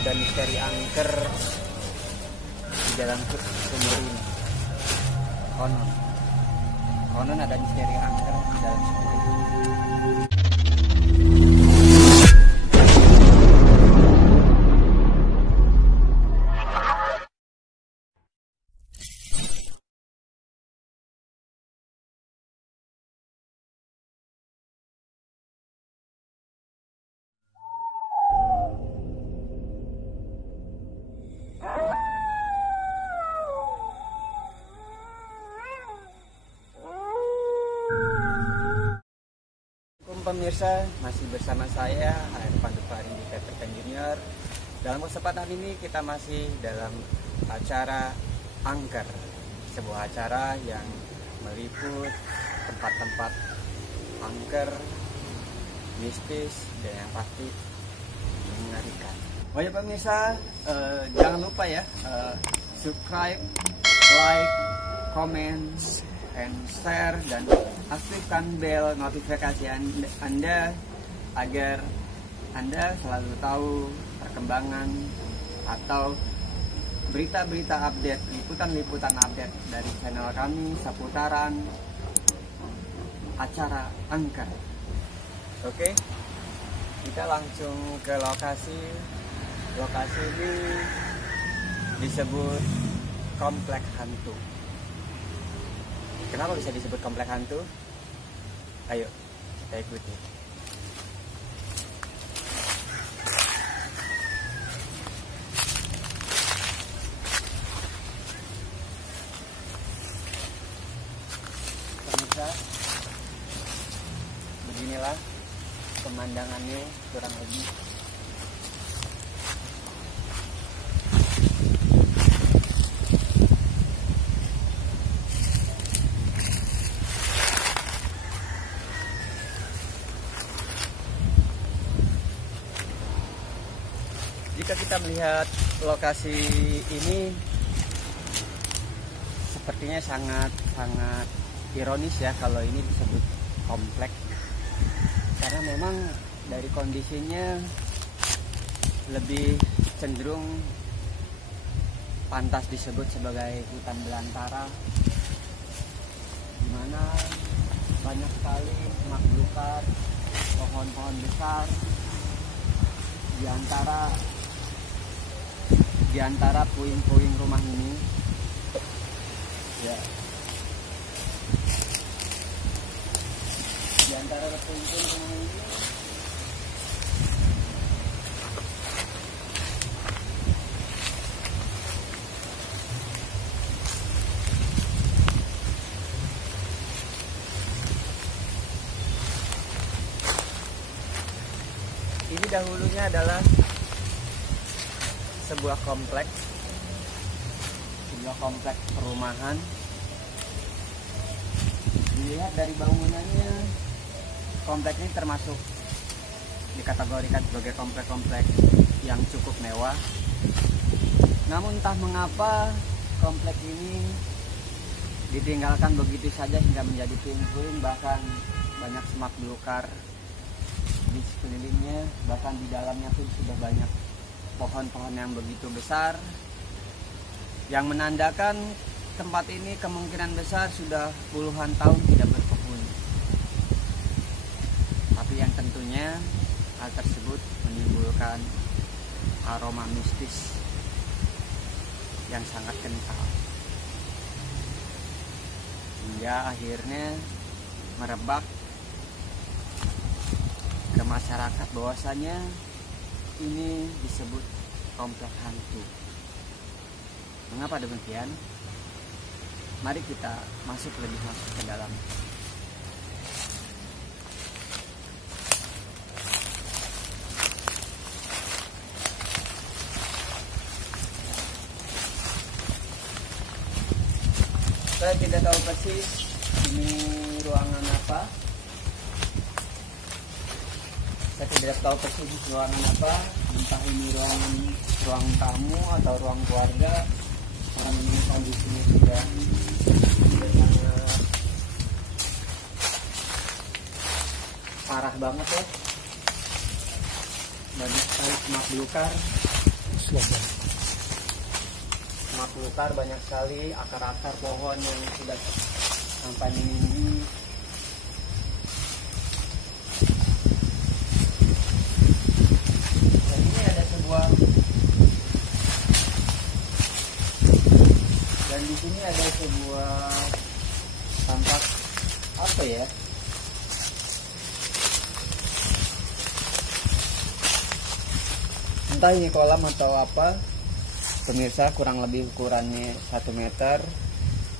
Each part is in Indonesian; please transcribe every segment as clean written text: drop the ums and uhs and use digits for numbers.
ada misteri angker di dalam sumur ini. Konon ada misteri angker di dalam sumur ini. Pemirsa, masih bersama saya Irfan Dufari di Petercan Junior. Dalam kesempatan ini kita masih dalam acara angker, sebuah acara yang meliput tempat-tempat angker, mistis, dan yang pasti mengerikan. Oh ya pemirsa, jangan lupa ya subscribe, like, comment, and share, dan aktifkan bel notifikasi Anda agar Anda selalu tahu perkembangan atau berita-berita update, liputan-liputan update dari channel kami seputaran acara angker. Oke, kita langsung ke lokasi. Lokasi ini disebut komplek hantu. Kenapa bisa disebut komplek hantu? Ayo, kita ikuti. Pemirsa, beginilah pemandangannya kurang lebih. Jika kita melihat lokasi ini, sepertinya sangat ironis ya kalau ini disebut komplek, karena memang dari kondisinya lebih cenderung pantas disebut sebagai hutan belantara, di mana banyak sekali semak belukar, pohon-pohon besar, di antara puing-puing rumah ini ya. Di antara puing-puing rumah ini dahulunya adalah sebuah kompleks perumahan. Dilihat dari bangunannya, kompleks ini termasuk dikategorikan sebagai kompleks yang cukup mewah. Namun entah mengapa kompleks ini ditinggalkan begitu saja hingga menjadi puing-puing, bahkan banyak semak belukar di sekelilingnya, bahkan di dalamnya pun sudah banyak pohon-pohon yang begitu besar, yang menandakan tempat ini kemungkinan besar sudah puluhan tahun tidak berpenghuni. Tapi yang tentunya hal tersebut menimbulkan aroma mistis yang sangat kental, hingga akhirnya merebak ke masyarakat bahwasanya ini disebut komplek hantu. Mengapa demikian? Mari kita masuk ke dalam. Saya tidak tahu persis ini ruangan apa. Saya tidak tahu persis ruangan apa, entah ini ruang tamu atau ruang keluarga. Karena ini kondisinya sudah sangat parah banget ya. Banyak sekali semak belukar semak belukar banyak sekali, akar-akar pohon yang sudah sampai meninggi. Dan ini ada sebuah, dan di sini ada sebuah tampak apa ya? Entah ini kolam atau apa, pemirsa. Kurang lebih ukurannya 1 meter,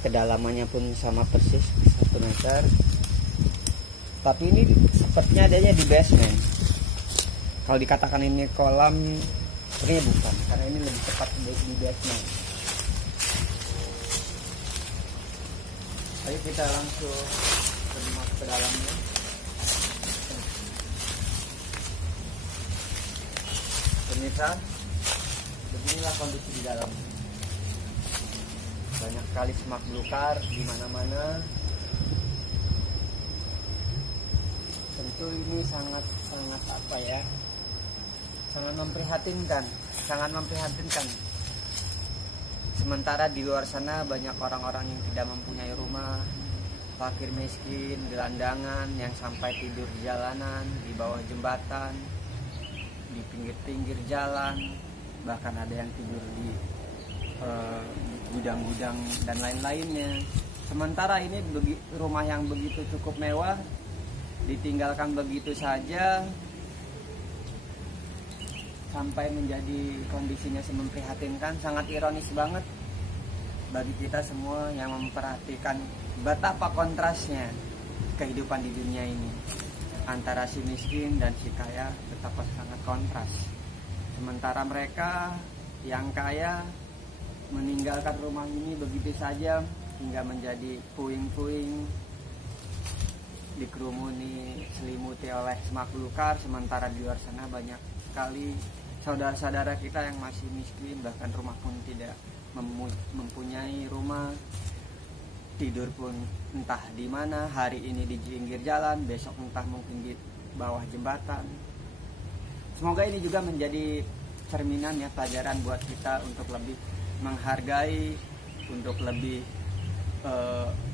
kedalamannya pun sama persis 1 meter. Tapi ini sepertinya adanya di basement. Kalau dikatakan ini kolam, sebenarnya bukan, karena ini lebih tepat di basement. Ayo kita langsung masuk ke dalamnya. Pemirsa, beginilah kondisi di dalam. Banyak sekali semak belukar di mana-mana. Tentu ini sangat apa ya? Sangat memprihatinkan, Sementara di luar sana banyak orang-orang yang tidak mempunyai rumah, fakir miskin, gelandangan yang sampai tidur di jalanan, di bawah jembatan, di pinggir-pinggir jalan, bahkan ada yang tidur di gudang-gudang dan lain-lainnya. Sementara ini rumah yang begitu cukup mewah ditinggalkan begitu saja sampai menjadi kondisinya memprihatinkan. Sangat ironis banget bagi kita semua yang memperhatikan betapa kontrasnya kehidupan di dunia ini antara si miskin dan si kaya, betapa sangat kontras. Sementara mereka yang kaya meninggalkan rumah ini begitu saja hingga menjadi puing-puing, dikerumuni, selimuti oleh semak belukar. Sementara di luar sana banyak sekali saudara-saudara kita yang masih miskin, bahkan rumah pun tidak mempunyai rumah, tidur pun entah di mana, hari ini di pinggir jalan, besok entah mungkin di bawah jembatan. Semoga ini juga menjadi cerminan ya, pelajaran buat kita untuk lebih menghargai, untuk lebih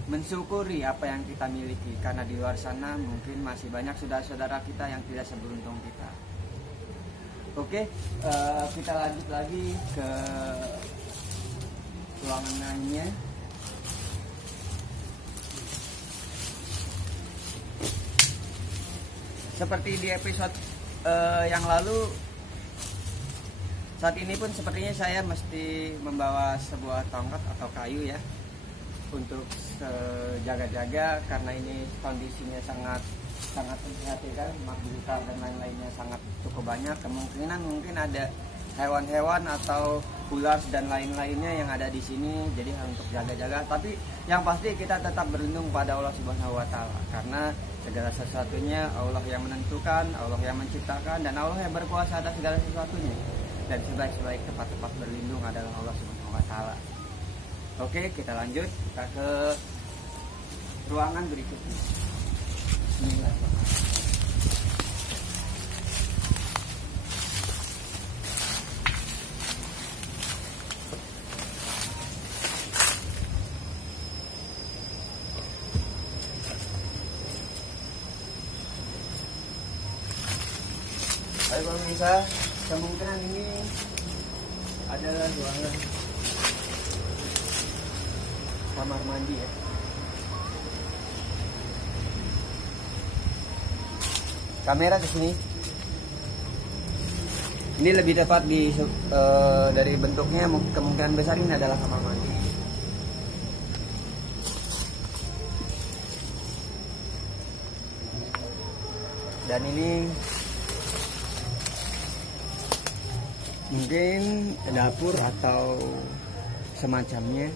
mensyukuri apa yang kita miliki, karena di luar sana mungkin masih banyak saudara-saudara kita yang tidak seberuntung kita. Oke, kita lanjut lagi ke ruangan lainnya. Seperti di episode yang lalu, saat ini pun sepertinya saya mesti membawa sebuah tongkat atau kayu ya, untuk jaga-jaga, karena ini kondisinya sangat memprihatinkan, semak belukar dan lain-lainnya sangat cukup banyak. Kemungkinan mungkin ada hewan-hewan atau ular dan lain-lainnya yang ada di sini, jadi untuk jaga-jaga. Tapi yang pasti kita tetap berlindung pada Allah Subhanahu wa Ta'ala, karena segala sesuatunya Allah yang menentukan, Allah yang menciptakan, dan Allah yang berkuasa atas segala sesuatunya. Dan sebaik-baik tempat berlindung adalah Allah Subhanahu wa Ta'ala. Oke, kita lanjut, kita ke ruangan berikutnya. Baik pemirsa, kemungkinan ini adalah ruangan kamar mandi ya. Kamera ke sini. Ini lebih tepat dari bentuknya, kemungkinan besar ini adalah kamar mandi. Dan ini mungkin dapur atau semacamnya.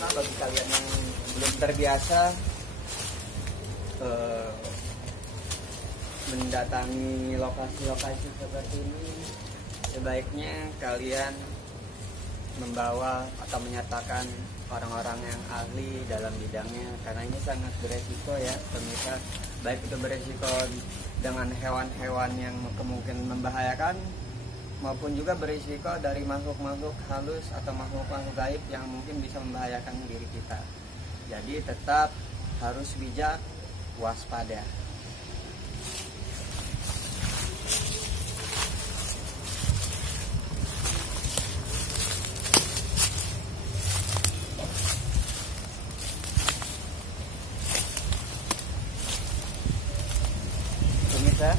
Karena bagi kalian yang belum terbiasa mendatangi lokasi-lokasi seperti ini, sebaiknya kalian membawa atau menyertakan orang-orang yang ahli dalam bidangnya, karena ini sangat beresiko ya pemirsa. Baik itu beresiko dengan hewan-hewan yang kemungkinan membahayakan, maupun juga berisiko dari makhluk-makhluk halus atau makhluk-makhluk gaib yang mungkin bisa membahayakan diri kita. Jadi tetap harus bijak, waspada. Pemirsa,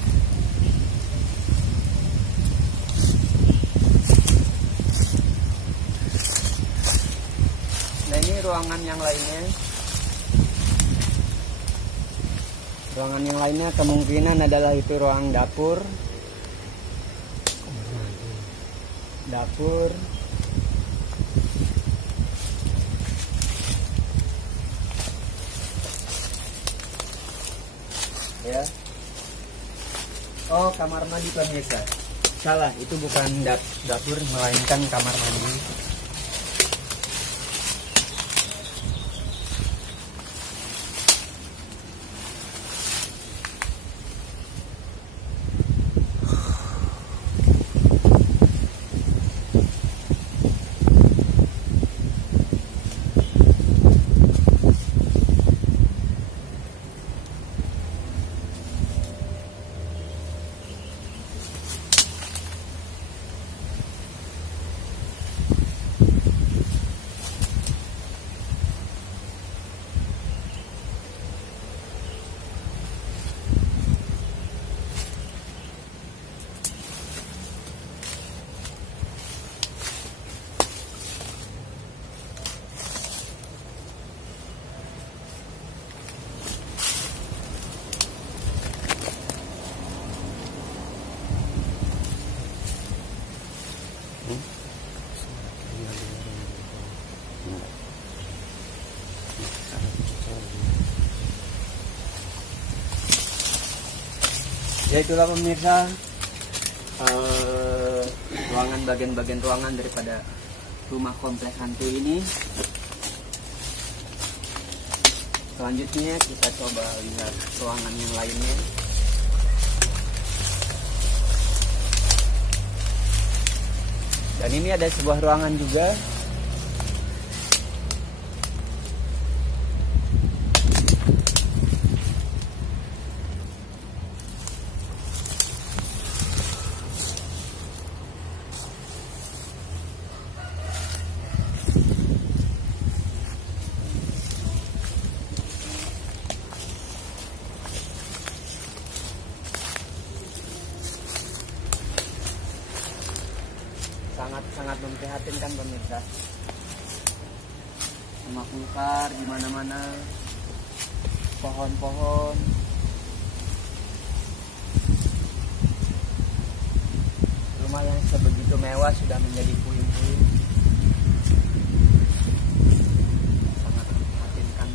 nah ini ruangan yang lainnya. Ruangan yang lainnya kemungkinan adalah itu ruang dapur. Ya. Oh, kamar mandi pemirsa. Salah, itu bukan dapur melainkan kamar mandi. Ya itulah pemirsa, ruangan bagian-bagian ruangan daripada rumah kompleks hantu ini. Selanjutnya kita coba lihat ruangan yang lainnya. Dan ini ada sebuah ruangan juga. Sangat memprihatinkan pemirsa. Semak belukar di mana-mana, pohon-pohon. Rumah yang sebegitu mewah sudah menjadi puing-puing. Sangat memprihatinkan.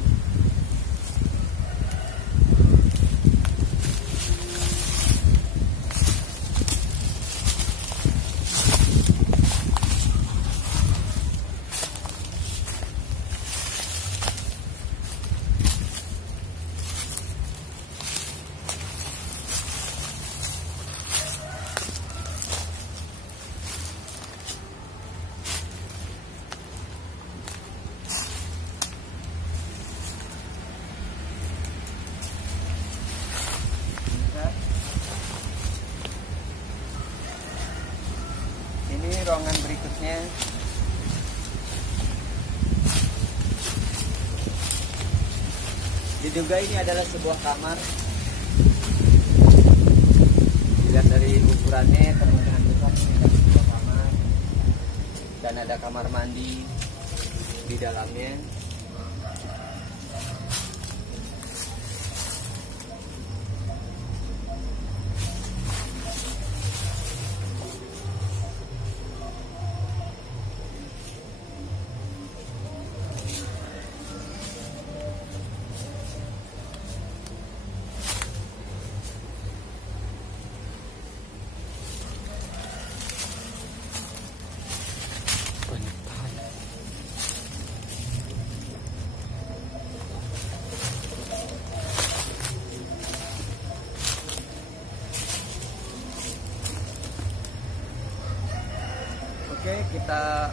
Ini ruangan berikutnya. Diduga ini adalah sebuah kamar. Dilihat dari ukurannya, kemungkinan besar ini adalah sebuah kamar. Dan ada kamar mandi di dalamnya. Oke, kita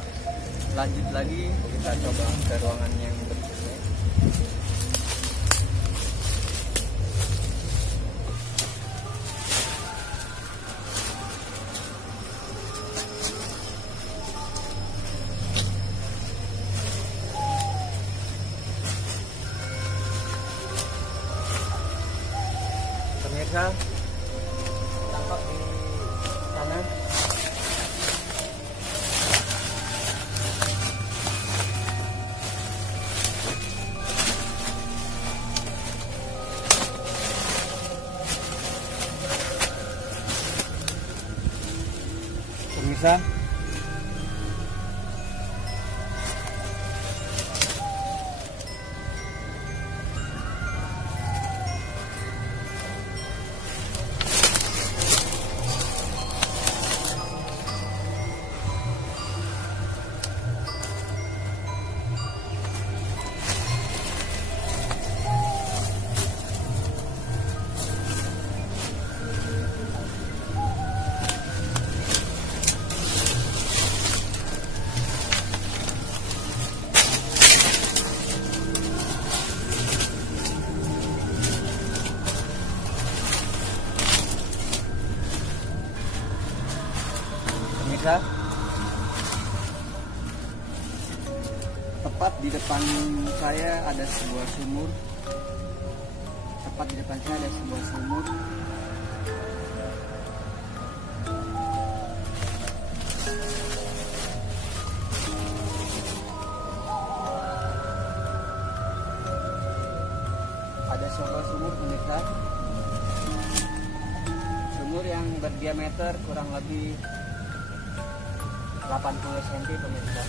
lanjut lagi, kita coba ke ruangan yang berikutnya. Pemirsa, tampak di sana pemirsa, tepat di depan saya ada sebuah sumur. Tepat di depan saya ada sebuah sumur. Ada sebuah sumur pemirsa. Sumur yang berdiameter kurang lebih 80 cm pemirsa.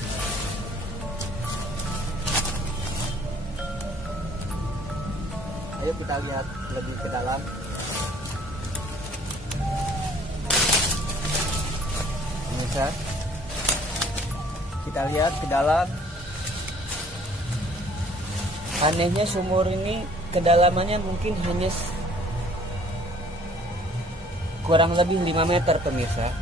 Ayo kita lihat lebih ke dalam. Pemirsa, kita lihat ke dalam. Anehnya sumur ini kedalamannya mungkin hanya kurang lebih 5 meter pemirsa.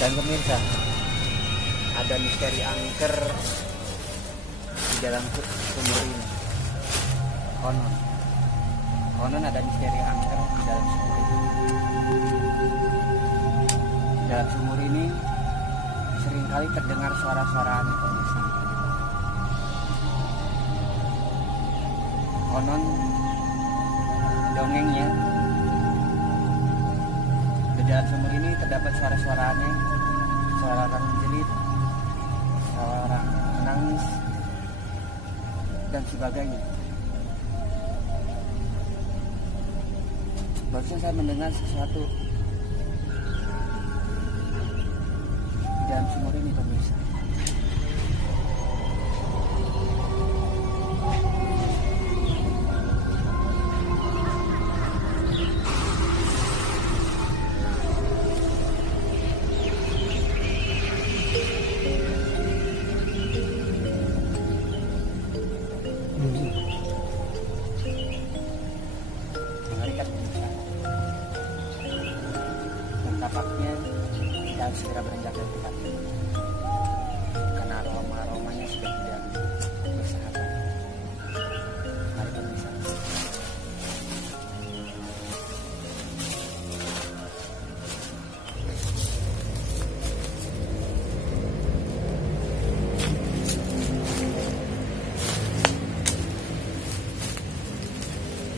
Dan pemirsa, ada misteri angker di dalam sumur ini. Konon ada misteri angker di dalam sumur ini. Di dalam sumur ini seringkali terdengar suara-suara aneh pemirsa. Konon dongengnya di dalam sumur ini terdapat suara-suara aneh, suara orang menjerit, suara orang menangis, dan sebagainya. Barusan saya mendengar sesuatu di dalam sumur ini pemirsa. Mengerikan pemirsa. Dan tampaknya kita harus segera beranjak dari tempat ini, karena aromanya sudah tidak bersahabat. Mari pemirsa.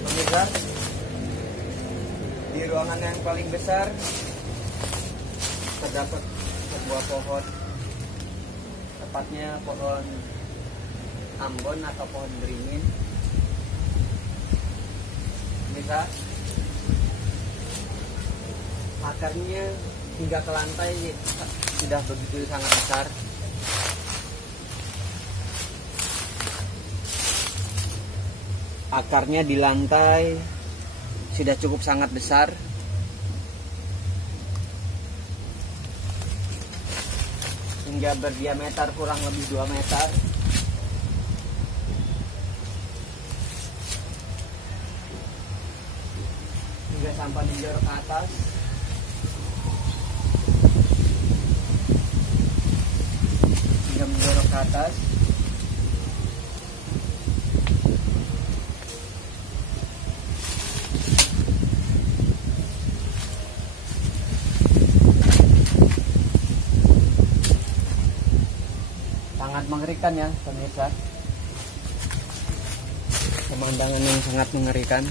Pemirsa, di ruangan yang paling besar terdapat sebuah pohon, tepatnya pohon ambon atau pohon beringin. Pemirsa, akarnya hingga ke lantai sudah begitu sangat besar. Akarnya di lantai sudah cukup sangat besar. hingga berdiameter kurang lebih 2 meter. Hingga sampai menjorok ke atas. Hingga menjorok ke atas. Sangat mengerikan ya pemirsa, pemandangan yang sangat mengerikan.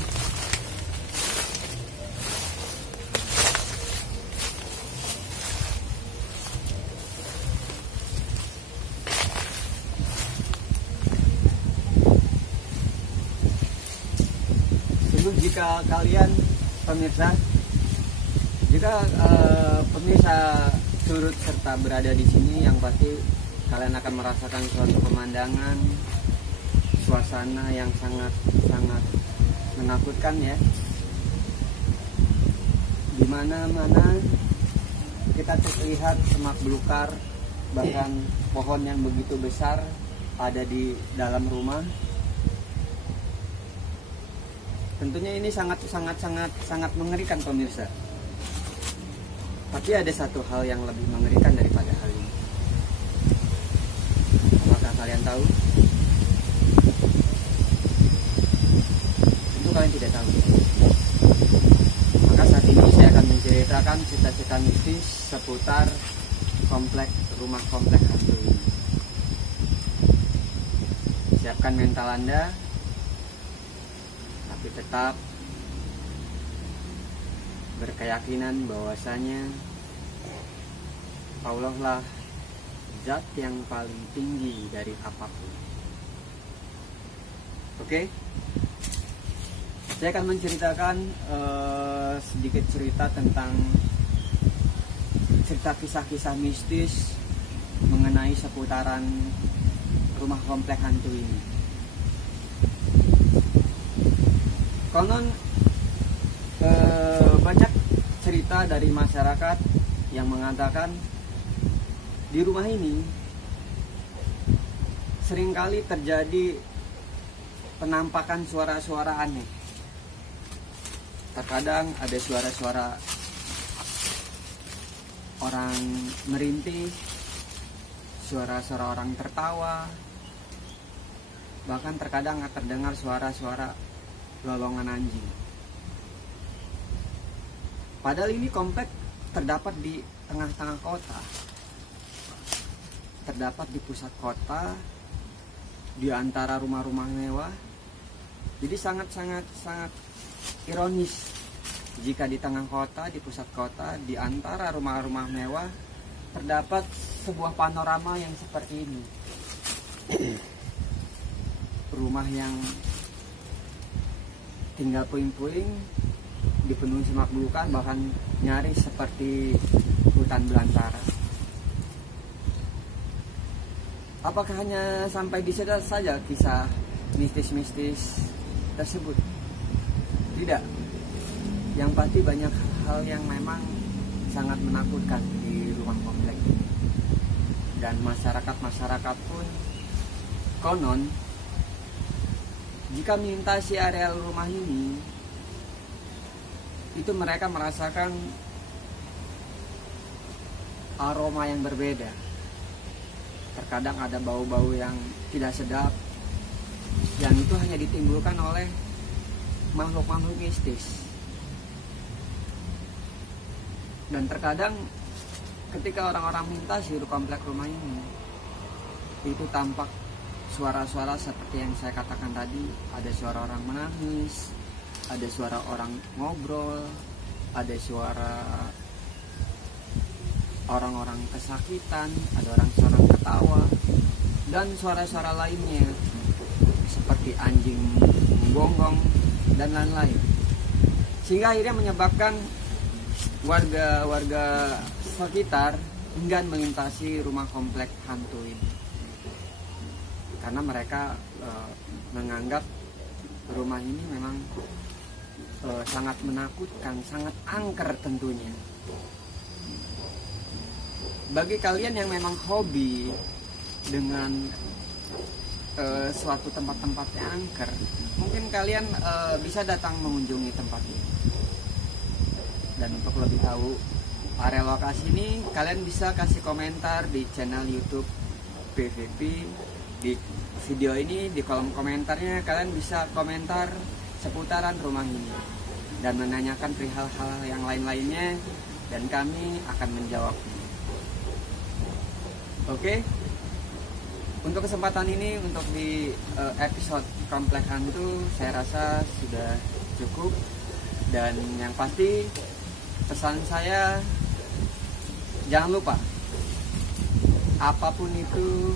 Sungguh jika kalian pemirsa, jika pemirsa turut serta berada di sini, yang pasti kalian akan merasakan suatu pemandangan, suasana yang sangat menakutkan ya. Di mana-mana kita terlihat semak belukar, bahkan pohon yang begitu besar ada di dalam rumah. Tentunya ini sangat mengerikan pemirsa. Tapi ada satu hal yang lebih mengerikan daripada hal ini. Apakah kalian tahu? Tentu kalian tidak tahu. Maka saat ini saya akan menceritakan cerita-cerita mistis seputar rumah komplek hantu ini. Siapkan mental Anda, tapi tetap berkeyakinan bahwasanya Allah lah zat yang paling tinggi dari apapun. Oke? Saya akan menceritakan sedikit cerita tentang cerita kisah-kisah mistis mengenai seputaran rumah komplek hantu ini. Konon banyak cerita dari masyarakat yang mengatakan di rumah ini seringkali terjadi penampakan suara-suara aneh. Terkadang ada suara-suara orang merintih, suara-suara orang tertawa, bahkan terkadang terdengar suara-suara lolongan anjing. Padahal ini komplek terdapat di tengah-tengah kota, terdapat di pusat kota, di antara rumah-rumah mewah. Jadi sangat ironis jika di tengah kota, di pusat kota, di antara rumah-rumah mewah terdapat sebuah panorama yang seperti ini. Rumah yang tinggal puing-puing, dipenuhi semak belukar, bahkan nyaris seperti hutan belantara. Apakah hanya sampai di situ saja kisah mistis-mistis tersebut? Tidak. Yang pasti banyak hal yang memang sangat menakutkan di rumah komplek ini. Dan masyarakat pun konon jika melintasi areal rumah ini, itu mereka merasakan aroma yang berbeda. Terkadang ada bau-bau yang tidak sedap, yang itu hanya ditimbulkan oleh makhluk-makhluk mistis. Dan terkadang ketika orang-orang melintasi komplek rumah ini, itu tampak suara-suara seperti yang saya katakan tadi. Ada suara orang menangis, ada suara orang ngobrol, ada suara orang-orang kesakitan, ada suara ketawa, dan suara-suara lainnya seperti anjing menggonggong dan lain-lain. Sehingga akhirnya menyebabkan warga sekitar enggan melintasi rumah komplek hantu ini, karena mereka menganggap rumah ini memang sangat menakutkan, sangat angker tentunya. bagi kalian yang memang hobi dengan suatu tempat-tempat yang angker, mungkin kalian bisa datang mengunjungi tempat ini. Dan untuk lebih tahu area lokasi ini, kalian bisa kasih komentar di channel YouTube PVP. Di video ini, di kolom komentarnya kalian bisa komentar seputaran rumah ini dan menanyakan perihal hal yang lain-lainnya, dan kami akan menjawabnya. Oke, untuk kesempatan ini, untuk di episode Komplek Hantu, saya rasa sudah cukup. Dan yang pasti pesan saya, jangan lupa, apapun itu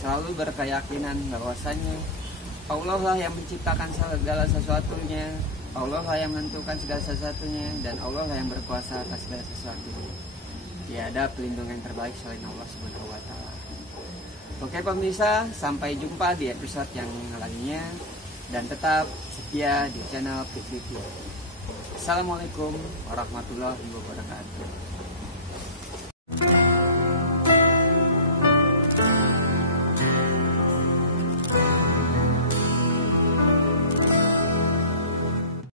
selalu berkeyakinan bahwasanya Allah lah yang menciptakan segala sesuatunya, Allah lah yang menentukan segala sesuatunya, dan Allah lah yang berkuasa atas segala sesuatunya. Tiada pelindungan yang terbaik selain Allah Subhanahu wa Ta'ala. Oke pemirsa, sampai jumpa di episode yang lainnya, dan tetap setia di channel PVP. Assalamualaikum warahmatullahi wabarakatuh.